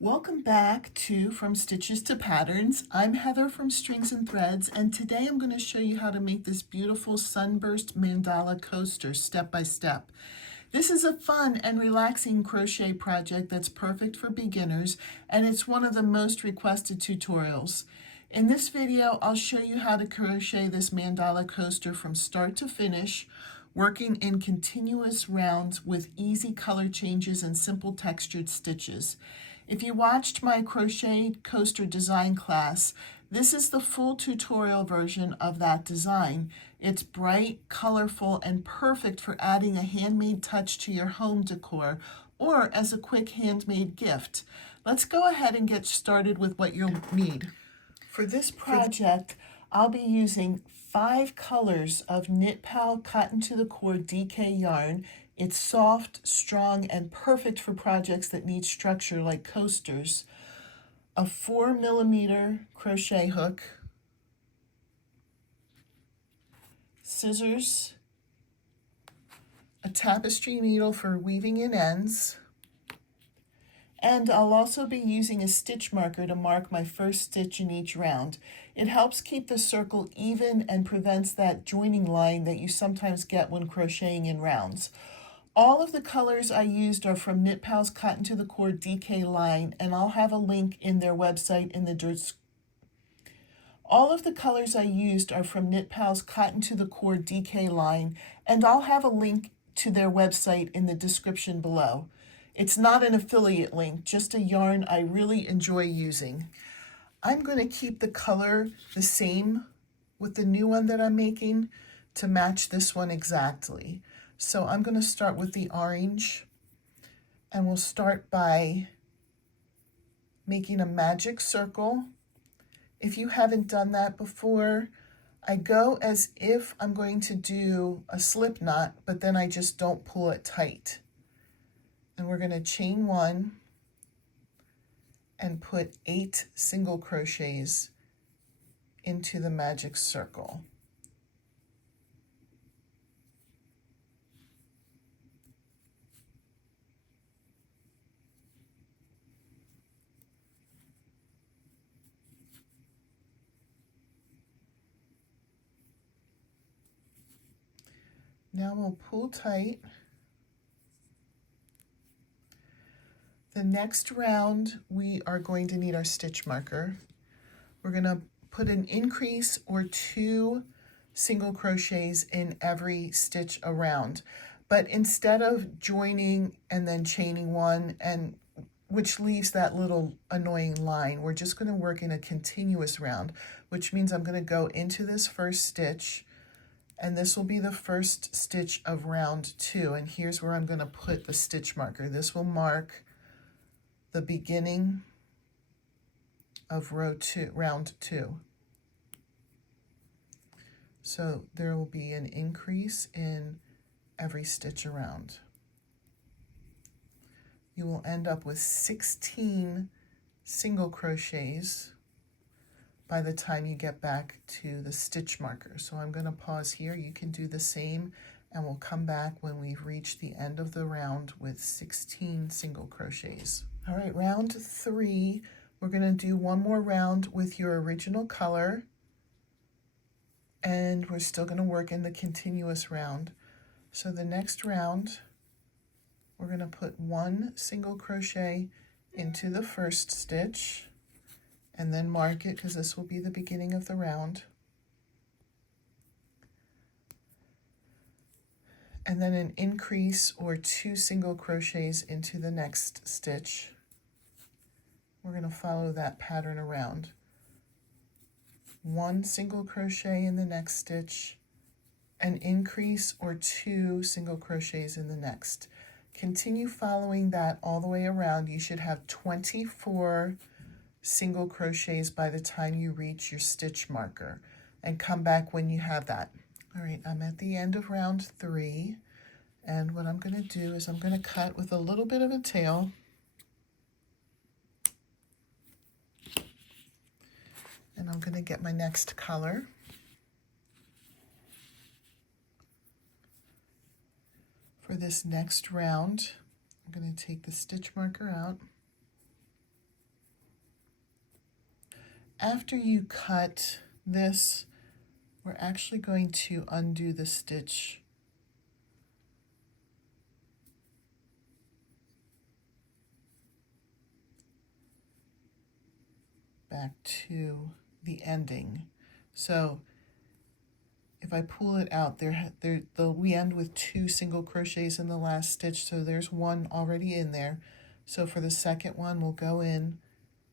Welcome back to From Stitches to Patterns. I'm Heather from Strings and Threads, and today I'm going to show you how to make this beautiful Sunburst Mandala Coaster step by step. This is a fun and relaxing crochet project that's perfect for beginners, and it's one of the most requested tutorials. In this video, I'll show you how to crochet this mandala coaster from start to finish, working in continuous rounds with easy color changes and simple textured stitches. If you watched my crochet coaster design class, this is the full tutorial version of that design. It's bright, colorful, and perfect for adding a handmade touch to your home decor or as a quick handmade gift. Let's go ahead and get started with what you'll need. For this project, I'll be using 5 colors of KnitPal Cotton to the Core DK yarn. It's soft, strong, and perfect for projects that need structure like coasters. A 4mm crochet hook, scissors, a tapestry needle for weaving in ends, and I'll also be using a stitch marker to mark my first stitch in each round. It helps keep the circle even and prevents that joining line that you sometimes get when crocheting in rounds. All of the colors I used are from KnitPal's Cotton to the Core DK line, and I'll have a link in their website in the All of the colors I used are from KnitPal's Cotton to the Core DK line, and I'll have a link to their website in the description below. It's not an affiliate link, just a yarn I really enjoy using. I'm going to keep the color the same with the new one that I'm making to match this one exactly. So I'm going to start with the orange, and we'll start by making a magic circle. If you haven't done that before, I go as if I'm going to do a slip knot, but then I just don't pull it tight. And we're going to chain 1 and put 8 single crochets into the magic circle. Now we'll pull tight. The next round, we are going to need our stitch marker. We're going to put an increase or 2 single crochets in every stitch around. But instead of joining and then chaining 1, and which leaves that little annoying line, we're just going to work in a continuous round, which means I'm going to go into this first stitch, and this will be the first stitch of round 2. And here's where I'm going to put the stitch marker. This will mark the beginning of round 2. So there will be an increase in every stitch around. You will end up with 16 single crochets by the time you get back to the stitch marker. So I'm going to pause here. You can do the same, and we'll come back when we've reached the end of the round with 16 single crochets. All right, round 3, we're going to do one more round with your original color, and we're still going to work in the continuous round. So the next round, we're going to put 1 single crochet into the first stitch, and then mark it because this will be the beginning of the round. And then an increase or 2 single crochets into the next stitch. We're going to follow that pattern around. 1 single crochet in the next stitch, an increase or 2 single crochets in the next. Continue following that all the way around. You should have 24 single crochets by the time you reach your stitch marker, and come back when you have that. All right, I'm at the end of round 3, and what I'm going to do is I'm going to cut with a little bit of a tail. And I'm going to get my next color. For this next round, I'm going to take the stitch marker out, After you cut this, we're actually going to undo the stitch back to the ending. So if I pull it out, we end with 2 single crochets in the last stitch, so there's one already in there. So for the second one, we'll go in,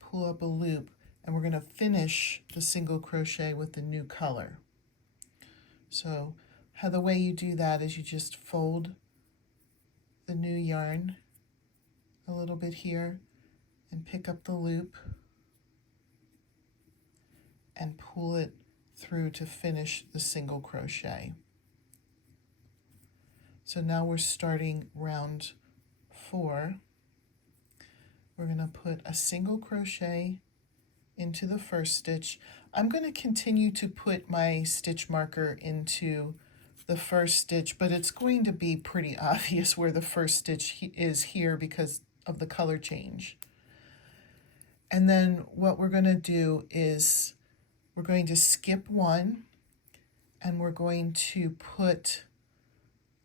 pull up a loop, and we're going to finish the single crochet with the new color. So the way you do that is you just fold the new yarn a little bit here and pick up the loop and pull it through to finish the single crochet. So now we're starting round 4. We're going to put a single crochet into the first stitch. I'm going to continue to put my stitch marker into the first stitch, but it's going to be pretty obvious where the first stitch is here because of the color change. And then what we're going to do is we're going to skip one, and we're going to put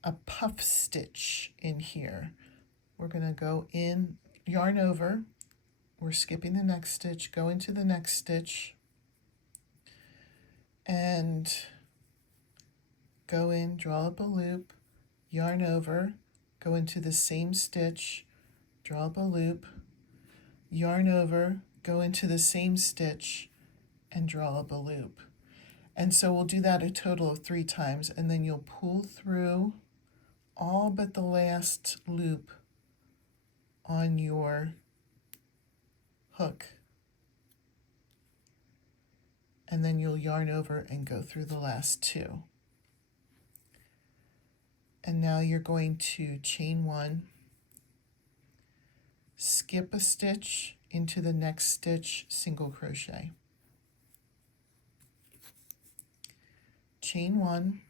a puff stitch in here. We're going to go in, yarn over, we're skipping the next stitch, go into the next stitch, and go in, draw up a loop, yarn over, go into the same stitch, draw up a loop, yarn over, go into the same stitch, and draw up a loop. And so we'll do that a total of 3 times, and then you'll pull through all but the last loop on your hook. And then you'll yarn over and go through the last 2. And now you're going to chain 1, skip a stitch into the next stitch, single crochet. Chain 1,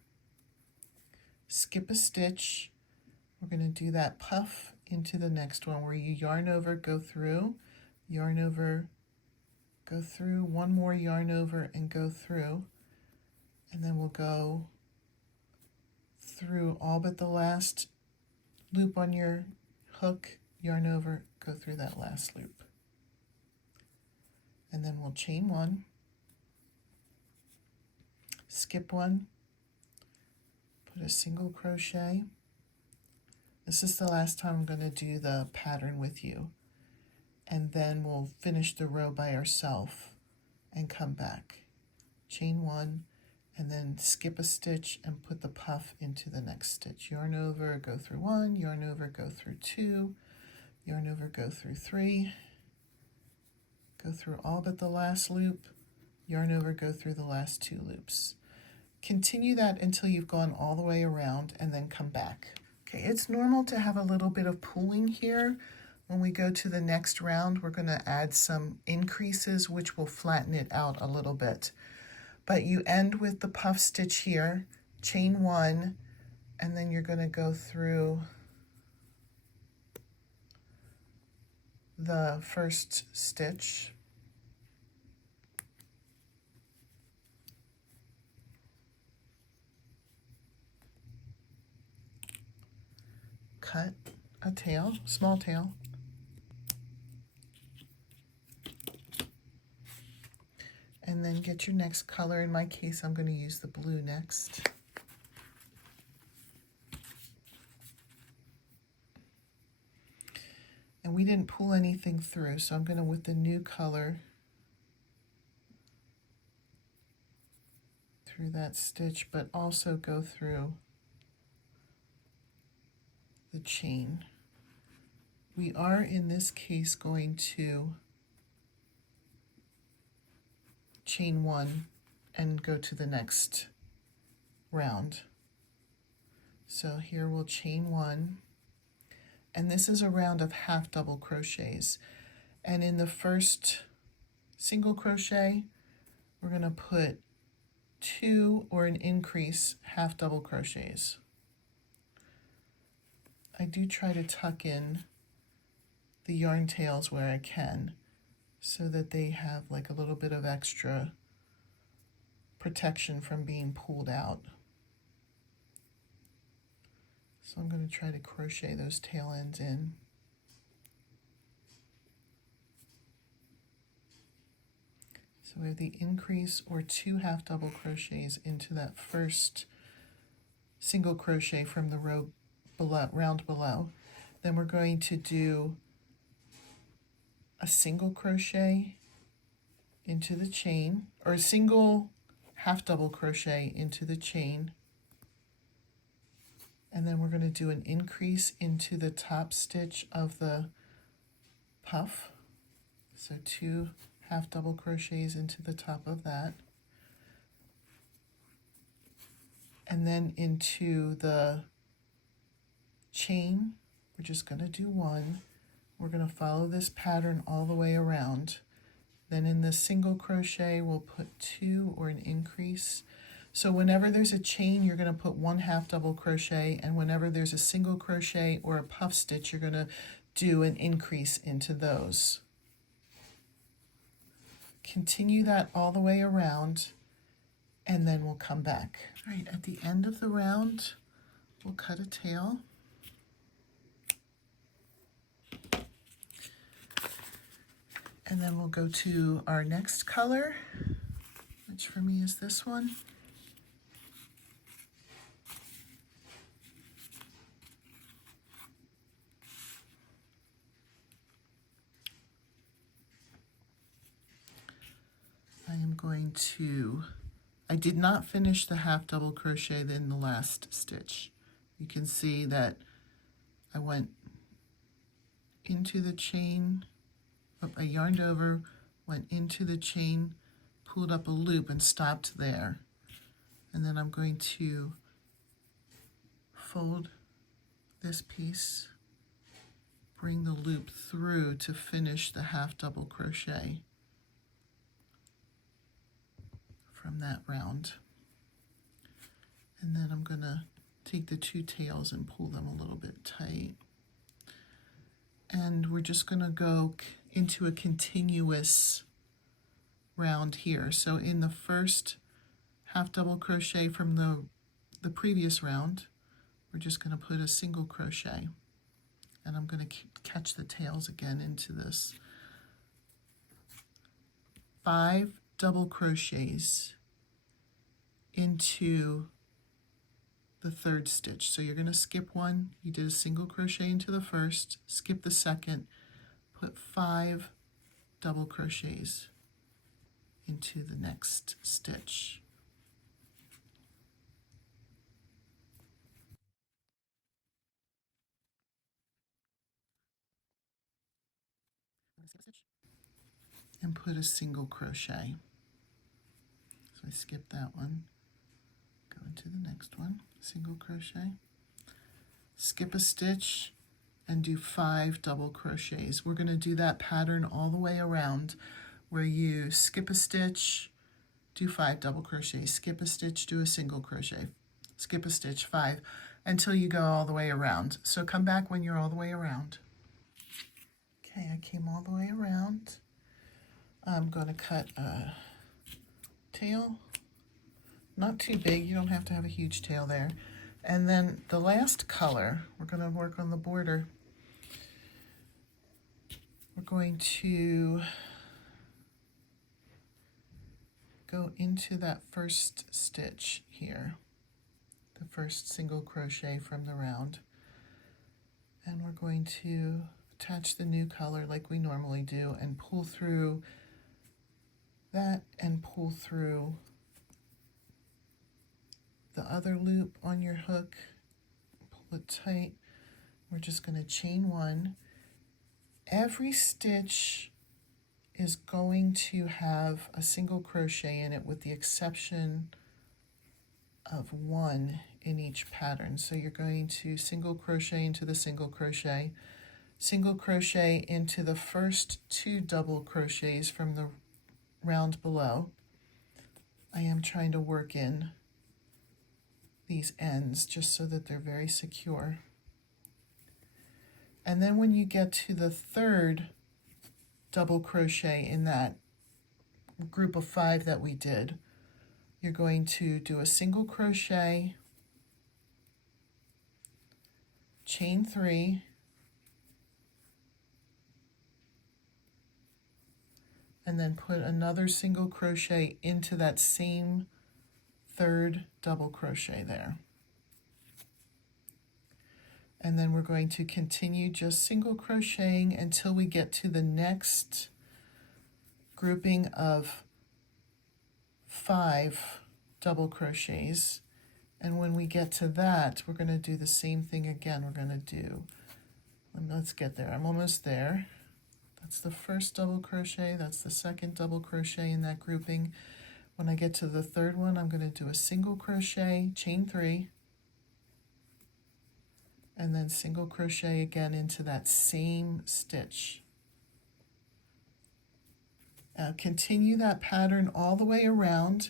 skip a stitch. We're going to do that puff into the next one where you yarn over, go through, yarn over, go through, one more yarn over and go through, and then we'll go through all but the last loop on your hook, yarn over, go through that last loop. And then we'll chain 1, skip 1, put a single crochet. This is the last time I'm going to do the pattern with you. And then we'll finish the row by ourselves and come back. Chain 1, and then skip a stitch and put the puff into the next stitch. Yarn over, go through 1, yarn over, go through 2, yarn over, go through 3, go through all but the last loop, yarn over, go through the last 2 loops. Continue that until you've gone all the way around and then come back. Okay, it's normal to have a little bit of pulling here. When we go to the next round, we're going to add some increases, which will flatten it out a little bit. But you end with the puff stitch here, chain 1, and then you're going to go through the first stitch. Cut a tail, small tail. And then get your next color. In my case, I'm going to use the blue next. And we didn't pull anything through, so I'm going to, with the new color, through that stitch, but also go through the chain. We are, in this case, going to chain 1 and go to the next round. So here we'll chain 1, and this is a round of half double crochets. And in the first single crochet, we're going to put 2 or an increase half double crochets. I do try to tuck in the yarn tails where I can. so that they have like a little bit of extra protection from being pulled out. So I'm going to try to crochet those tail ends in. So we have the increase or 2 half double crochets into that first single crochet from the row below, round below. Then we're going to do a single crochet into the chain, or a single half double crochet into the chain, and then we're going to do an increase into the top stitch of the puff, so 2 half double crochets into the top of that, and then into the chain we're just going to do 1. We're going to follow this pattern all the way around. Then in the single crochet we'll put 2 or an increase. So whenever there's a chain, you're going to put 1 half double crochet, and whenever there's a single crochet or a puff stitch, you're going to do an increase into those. Continue that all the way around, and then we'll come back. All right, at the end of the round, we'll cut a tail. And then we'll go to our next color, which for me is this one. I am going to, I did not finish the half double crochet in the last stitch. You can see that I went into the chain, I yarned over, went into the chain, pulled up a loop and stopped there. And then I'm going to fold this piece, bring the loop through to finish the half double crochet from that round. And then I'm going to take the 2 tails and pull them a little bit tight. And we're just going to go into a continuous round here. So in the first half double crochet from the previous round, we're just going to put a single crochet, and I'm going to catch the tails again into this. 5 double crochets into the 3rd stitch. So you're going to skip 1, you did a single crochet into the first, skip the second, put 5 double crochets into the next stitch. And put a single crochet. So I skip that one, go into the next one, single crochet, skip a stitch, and do 5 double crochets. We're going to do that pattern all the way around, where you skip a stitch, do 5 double crochets, skip a stitch, do a single crochet, skip a stitch, 5, until you go all the way around. So come back when you're all the way around. Okay, I came all the way around. I'm going to cut a tail, not too big, you don't have to have a huge tail there. And then the last color, we're going to work on the border. We're going to go into that first stitch here, the first single crochet from the round, and we're going to attach the new color like we normally do and pull through that and pull through the other loop on your hook, pull it tight. We're just going to chain 1. Every stitch is going to have a single crochet in it, with the exception of 1 in each pattern. So you're going to single crochet into the single crochet into the first 2 double crochets from the round below. I am trying to work in these ends just so that they're very secure. And then when you get to the 3rd double crochet in that group of 5 that we did. You're going to do a single crochet, chain 3, and then put another single crochet into that same 3rd double crochet there. And then we're going to continue just single crocheting until we get to the next grouping of 5 double crochets. And when we get to that, we're going to do the same thing again. We're going to do, let's get there. I'm almost there. That's the first double crochet. That's the second double crochet in that grouping. When I get to the 3rd one, I'm going to do a single crochet, chain 3, and then single crochet again into that same stitch. Continue that pattern all the way around,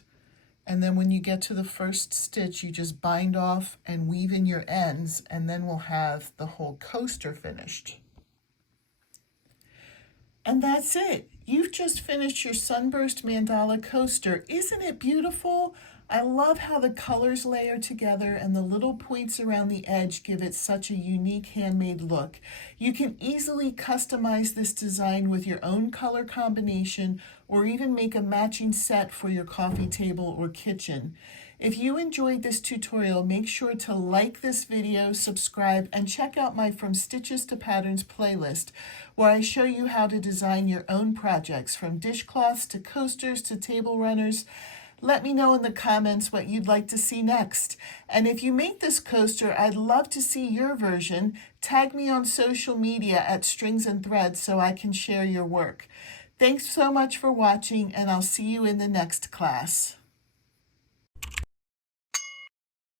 and then when you get to the first stitch, you just bind off and weave in your ends, and then we'll have the whole coaster finished. And that's it. You've just finished your Sunburst Mandala Coaster. Isn't it beautiful? I love how the colors layer together and the little points around the edge give it such a unique handmade look. You can easily customize this design with your own color combination or even make a matching set for your coffee table or kitchen. If you enjoyed this tutorial, make sure to like this video, subscribe, and check out my From Stitches to Patterns playlist, where I show you how to design your own projects, from dishcloths to coasters to table runners. Let me know in the comments what you'd like to see next. And if you make this coaster, I'd love to see your version. Tag me on social media at Stringsandthreads so I can share your work. Thanks so much for watching, and I'll see you in the next class.